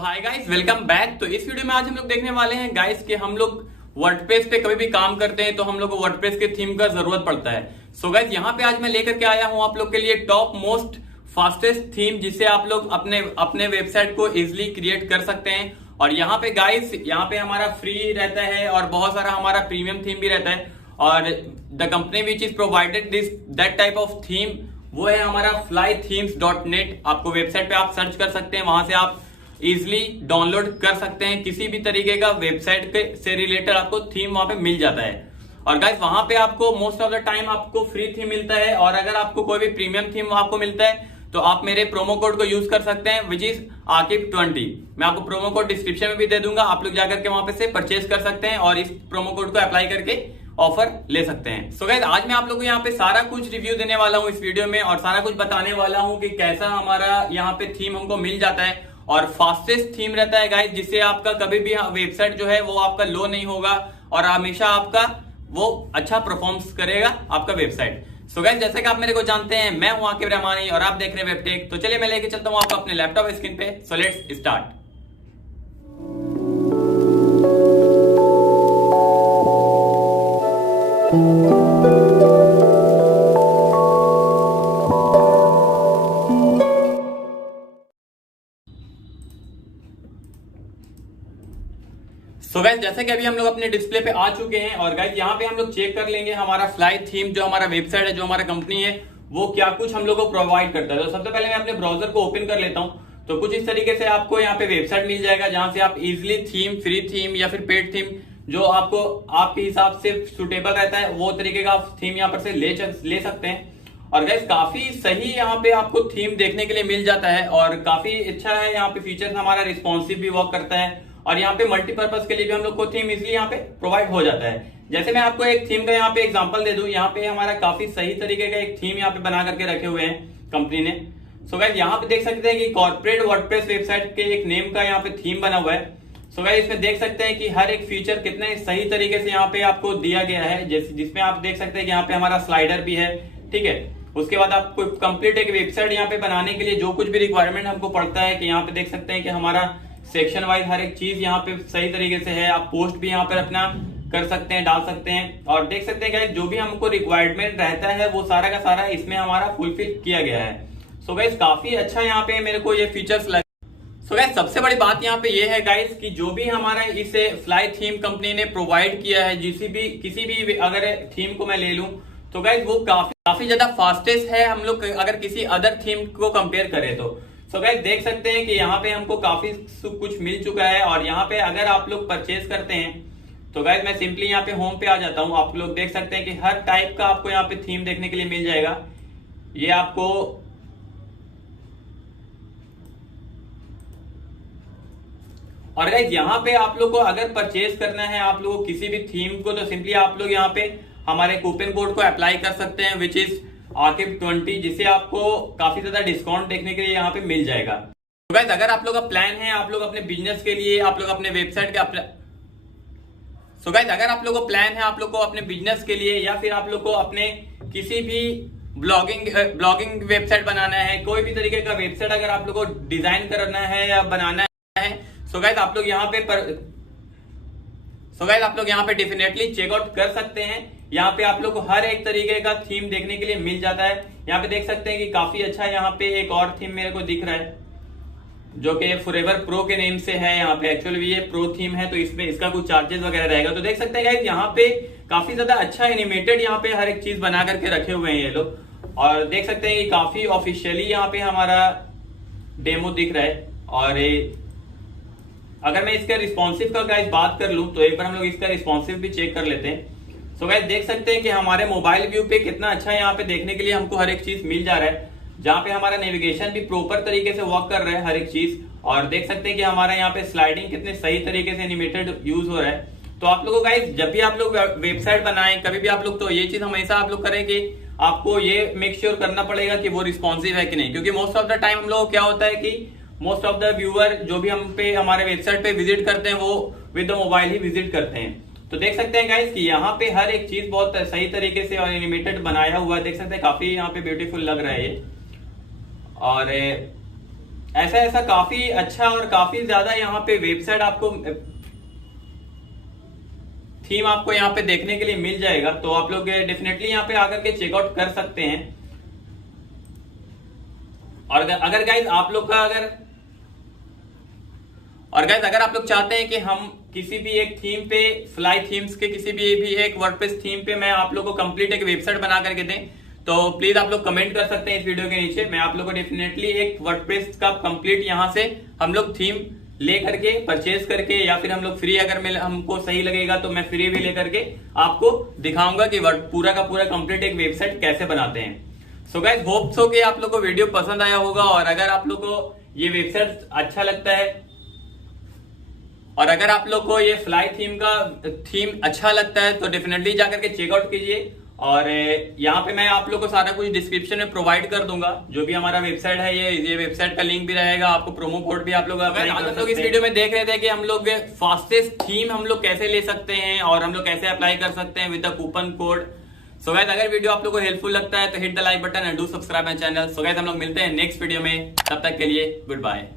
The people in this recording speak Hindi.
Hi guys, welcome back. तो इस वीडियो में आज हम लोग देखने वाले हैं गाइस कि हम लोग वर्डप्रेस पे कभी भी काम करते हैं तो हम लोग को वर्डप्रेस के थीम का जरूरत पड़ता है। सो गाइस यहाँ पे आज मैं लेकर के आया हूँ आप लोग के लिए टॉप मोस्ट फास्टेस्ट थीम, जिससे आप लोग अपने वेबसाइट को इजिली क्रिएट कर सकते हैं। और यहाँ पे गाइस, यहाँ पे हमारा फ्री रहता है और बहुत सारा हमारा प्रीमियम थीम भी रहता है। और the company which is provided that type of theme वो है हमारा flythemes.net। आपको वेबसाइट पे आप सर्च कर सकते हैं, वहां से आप इजिली डाउनलोड कर सकते हैं। किसी भी तरीके का वेबसाइट से रिलेटेड आपको थीम वहां पे मिल जाता है। और गाइस वहां पे आपको मोस्ट ऑफ द टाइम आपको फ्री थीम मिलता है, और अगर आपको कोई भी प्रीमियम थीम आपको मिलता है तो आप मेरे प्रोमो कोड को यूज कर सकते हैं, विच इज आकिब20। मैं आपको प्रोमो कोड डिस्क्रिप्शन में भी दे दूंगा, आप लोग जाकर के वहां पे से परचेज कर सकते हैं और इस प्रोमो कोड को अप्लाई करके ऑफर ले सकते हैं। सो गाइस आज मैं आप लोगों को यहाँ पे सारा कुछ रिव्यू देने वाला हूँ इस वीडियो में, और सारा कुछ बताने वाला हूँ कि कैसा हमारा यहाँ पे थीम हमको मिल जाता है। और फास्टेस्ट थीम रहता है गाइस, जिससे आपका कभी भी वेबसाइट जो है वो आपका लो नहीं होगा और हमेशा आपका वो अच्छा परफॉर्म्स करेगा आपका वेबसाइट। सो गाइस जैसे कि आप मेरे को जानते हैं, मैं हूं आकिब रहमानी और आप देख रहे हैं वेबटेक। तो चलिए मैं लेके चलता हूं आपको अपने लैपटॉप स्क्रीन पे। So let's start. So guys जैसे कि अभी हम लोग अपने डिस्प्ले पे आ चुके हैं, और गाइस यहाँ पे हम लोग चेक कर लेंगे हमारा फ्लाई थीम जो हमारा वेबसाइट है, जो हमारा कंपनी है, वो क्या कुछ हम लोग को प्रोवाइड करता है। तो सबसे पहले मैं अपने ब्राउजर को ओपन कर लेता हूँ। तो कुछ इस तरीके से आपको यहाँ पे वेबसाइट मिल जाएगा, जहां से आप इजिली थीम, फ्री थीम या फिर पेड थीम जो आपको आपके हिसाब से सुटेबल रहता है वो तरीके का आप थीम यहाँ पर से ले सकते हैं। और गाइस काफी सही यहाँ पे आपको थीम देखने के लिए मिल जाता है, और काफी अच्छा है यहाँ पे फीचर्स। हमारा रिस्पॉन्सिव भी वर्क करता है, और यहाँ पे मल्टीपर्पज के लिए भी हम लोग को थीम इजिली यहाँ पे प्रोवाइड हो जाता है। जैसे मैं आपको एक थीम का यहाँ पे एग्जांपल दे दूं, यहाँ पे हमारा काफी सही तरीके का एक थीम यहाँ पे बना करके रखे हुए हैं कंपनी ने। सो गाइस यहाँ पे देख सकते हैं कि कॉर्पोरेट वर्डप्रेस वेबसाइट के एक नेम का यहाँ पे थीम बना हुआ है। सो गाइस इसमें देख सकते हैं कि हर एक फीचर कितने सही तरीके से यहाँ पे आपको दिया गया है, जिसमें आप देख सकते हैं कि यहाँ पे हमारा स्लाइडर भी है, ठीक है। उसके बाद आपको कंप्लीट एक वेबसाइट यहाँ पे बनाने के लिए जो कुछ भी रिक्वायरमेंट हमको पड़ता है, कि यहाँ पे देख सकते हैं कि हमारा सेक्शन वाइज हर एक चीज यहाँ पे सही तरीके से है। आप पोस्ट भी यहाँ पर अपना कर सकते हैं, डाल सकते हैं, और देख सकते हैं गाइस जो भी हमको रिक्वायरमेंट रहता है वो सारा का सारा इसमें हमारा फुलफिल किया गया है। सो गाइस काफी अच्छा यहाँ पे मेरे को ये फीचर्स लगे। सो गाइस सबसे बड़ी बात यहाँ पे ये है गाइस कि जो भी हमारा इसे फ्लाई थीम कंपनी ने प्रोवाइड किया है, किसी भी अगर थीम को मैं ले लूं तो गाइस वो काफी ज्यादा फास्टेस्ट है हम लोग अगर किसी अदर थीम को कंपेयर करें तो। सो गाइस देख सकते हैं कि यहाँ पे हमको काफी कुछ मिल चुका है, और यहाँ पे अगर आप लोग परचेज करते हैं तो गाइस मैं सिंपली यहाँ पे होम पे आ जाता हूँ। आप लोग देख सकते हैं कि हर टाइप का आपको यहाँ पे थीम देखने के लिए मिल जाएगा। ये आपको और गाइस यहाँ पे आप लोग को अगर परचेज करना है आप लोग को किसी भी थीम को, तो सिंपली आप लोग यहाँ पे हमारे कूपन कोड को अप्लाई कर सकते हैं, विच इज आकिब20, जिससे आपको काफी ज्यादा डिस्काउंट देखने के लिए यहाँ पे मिल जाएगा। तो गाइस अगर आप लोग का प्लान है, आप लोग अपने बिजनेस के लिए, आप लोग अपने वेबसाइट के सो गाइस अगर आप लोग को प्लान है, आप लोग को अपने बिजनेस के लिए या फिर आप लोग को अपने किसी भी ब्लॉगिंग वेबसाइट बनाना है, कोई भी तरीके का वेबसाइट अगर आप लोग को डिजाइन करना है या बनाना है, सो गाइस आप लोग यहाँ पे डेफिनेटली चेकआउट कर सकते हैं। यहाँ पे आप लोग को हर एक तरीके का थीम देखने के लिए मिल जाता है। यहाँ पे देख सकते हैं कि काफी अच्छा यहाँ पे एक और थीम मेरे को दिख रहा है, जो कि फॉरएवर प्रो के नेम से है। यहाँ पे एक्चुअली ये प्रो थीम है, तो इसमें इसका कुछ चार्जेस वगैरह रहेगा। तो देख सकते हैं गाइस यहाँ पे काफी ज्यादा अच्छा एनिमेटेड यहाँ पे हर एक चीज बना करके रखे हुए हैं ये लोग, और देख सकते हैं कि काफी ऑफिशियली यहाँ पे हमारा डेमो दिख रहा है। और अगर मैं इसका रिस्पॉन्सिव का गाइस बात कर लूं तो एक बार हम लोग इसका रिस्पॉन्सिव भी चेक कर लेते हैं। सो गाइस देख सकते हैं कि हमारे मोबाइल व्यू पे कितना अच्छा यहाँ पे देखने के लिए हमको हर एक चीज मिल जा रहा है, जहाँ पे हमारा नेविगेशन भी प्रॉपर तरीके से वर्क कर रहा है हर एक चीज। और देख सकते हैं कि हमारा यहाँ पे स्लाइडिंग कितने सही तरीके से एनिमेटेड यूज हो रहा है। तो आप लोगों को गाइस जब भी आप लोग वेबसाइट बनाएं कभी भी आप लोग, तो ये चीज हमेशा आप लोग करें कि आपको ये मेक श्योर करना पड़ेगा कि वो रिस्पॉन्सिव है कि नहीं, क्योंकि मोस्ट ऑफ द टाइम हम लोग क्या होता है कि मोस्ट ऑफ द व्यूअर जो भी हम पे हमारे वेबसाइट पे विजिट करते हैं वो with the mobile he visit करते हैं। तो देख सकते हैं गाइस कि यहाँ पे हर एक चीज बहुत सही तरीके से और एनिमेटेड बनाया हुआ है। देख सकते हैं काफी यहाँ पे ब्यूटीफुल लग रहा है ये। और ऐसा ऐसा काफी अच्छा और काफी ज्यादा यहाँ पे वेबसाइट आपको थीम आपको यहाँ पे देखने के लिए मिल जाएगा। तो आप लोग डेफिनेटली यहाँ पे आकर के चेकआउट कर सकते हैं। और अगर गाइज आप लोग का अगर आप लोग चाहते हैं कि हम किसी भी एक थीम पे, फ्लाई थीम्स के किसी भी एक वर्डप्रेस थीम पे मैं आप लोग को कंप्लीट एक वेबसाइट बना करके दें, तो प्लीज आप लोग कमेंट कर सकते हैं इस वीडियो के नीचे। मैं आप लोग को डेफिनेटली एक वर्डप्रेस का कंप्लीट यहां से हम लोग थीम ले करके परचेज करके, या फिर हम लोग फ्री अगर हमको सही लगेगा तो मैं फ्री भी लेकर के आपको दिखाऊंगा कि पूरा का पूरा कंप्लीट एक वेबसाइट कैसे बनाते हैं। सो गाइस होप सो कि आप लोग को वीडियो पसंद आया होगा, और अगर आप लोग को ये वेबसाइट अच्छा लगता है और अगर आप लोग को ये फ्लाई थीम अच्छा लगता है तो डेफिनेटली जाकर के चेकआउट कीजिए। और यहाँ पे मैं आप लोग को सारा कुछ डिस्क्रिप्शन में प्रोवाइड कर दूंगा, जो भी हमारा वेबसाइट है ये वेबसाइट का लिंक भी रहेगा, आपको प्रोमो कोड भी आप लोग इस वीडियो में देख रहे थे कि हम लोग फास्टेस्ट थीम हम लोग कैसे ले सकते हैं और हम लोग कैसे अप्लाई कर सकते हैं with the coupon code. So guys अगर वीडियो आप लोग को हेल्पफुल लगता है तो hit the like button and do subscribe my channel. So guys हम लोग मिलते हैं नेक्स्ट वीडियो में, तब तक के लिए गुड बाय।